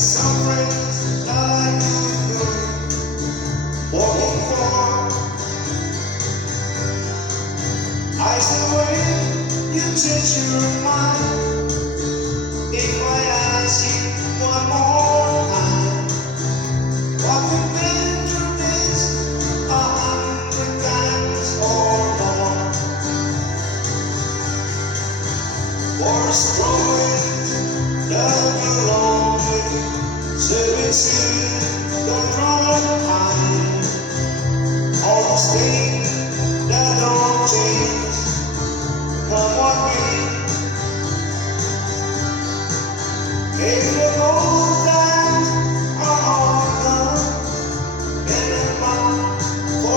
Some friends that I knew walking for. I said, when you change your mind, if I ask you one more time, what we've been through this 100 times or more. For strolling down the road, serving to the front line, all staying.